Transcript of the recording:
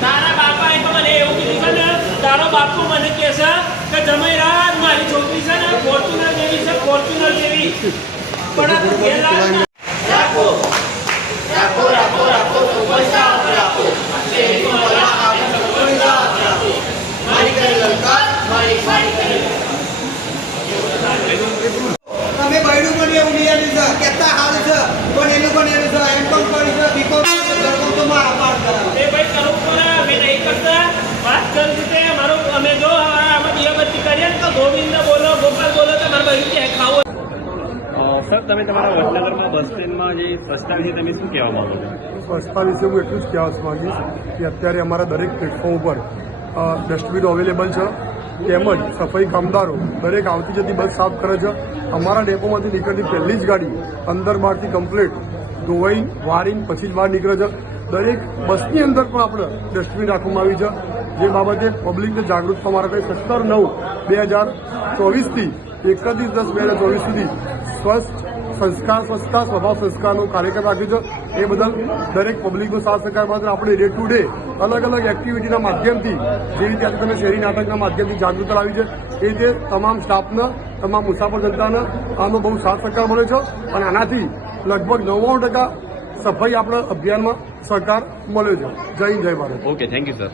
તારા બાપા એ તો મને એવું કીધું તારો બાપુ મને કહે છે કે જમાઈ રાજ મારી છોકરી છે ને જેવી છે ફોર્ચ્યુનર જેવી. પણ આ ઘેર છે કેટલા સારું છે પણ એનું પણ એનું છે એમ કોમ કરી છે બીકોમ કરી તો મારા પાડ કરાવે એ ભાઈ કરવું પડે અમે નહીં કરતા. વાત કરી રીતે મારો અમે જો હવે આમાં દિયાબત્તી કરીએ તો ગોવિંદ બોલો ગોપાલ બોલો તો મારા ભાઈ કે ખાવો સર તમે તમારા વડનગરમાં બસ સ્ટેન્ડમાં જે સ્વચ્છતા વિશે તમે શું કહેવા માંગો છો? વિશે હું એટલું જ કહેવા માંગીશ કે અત્યારે અમારા દરેક પ્લેટફોર્મ ઉપર ડસ્ટબિન અવેલેબલ છે. તેમજ સફાઈ કામદારો દરેક આવતી જતી બસ સાફ કરે છે. અમારા ડેપોમાંથી નીકળતી પહેલી જ ગાડી અંદર બહારથી કમ્પ્લીટ ધોવાઈ વારીને પછી જ બહાર નીકળે છે. દરેક બસની અંદર પણ આપણે ડસ્ટબિન રાખવામાં આવી છે. જે બાબતે પબ્લિકને જાગૃત થવા માટે સત્તર નવ, બે હજાર ચોવીસથી, એકત્રીસ દસ, બે હજાર ચોવીસ સુધી સ્વચ્છ સંસ્કાર સ્વચ્છતા સ્વભાવ સંસ્કારનો કાર્યક્રમ રાખ્યો છે. એ બદલ દરેક પબ્લિકનો સાથ સહકાર માત્ર આપણે ડે ટુ ડે અલગ અલગ એક્ટિવિટીના માધ્યમથી, જે રીતે આજે તમે શહેરી નાટકના માધ્યમથી જાગૃતતા લાવી છે, એ રીતે તમામ સ્ટાફને તમામ મુસાફર જનતાને આનો બહુ સાથ સહકાર મળ્યો છે અને આનાથી લગભગ નવ્વાણું ટકા સફાઈ આપણા અભિયાનમાં સહકાર મળ્યો છે. જય જય Bharat. Okay thank you sir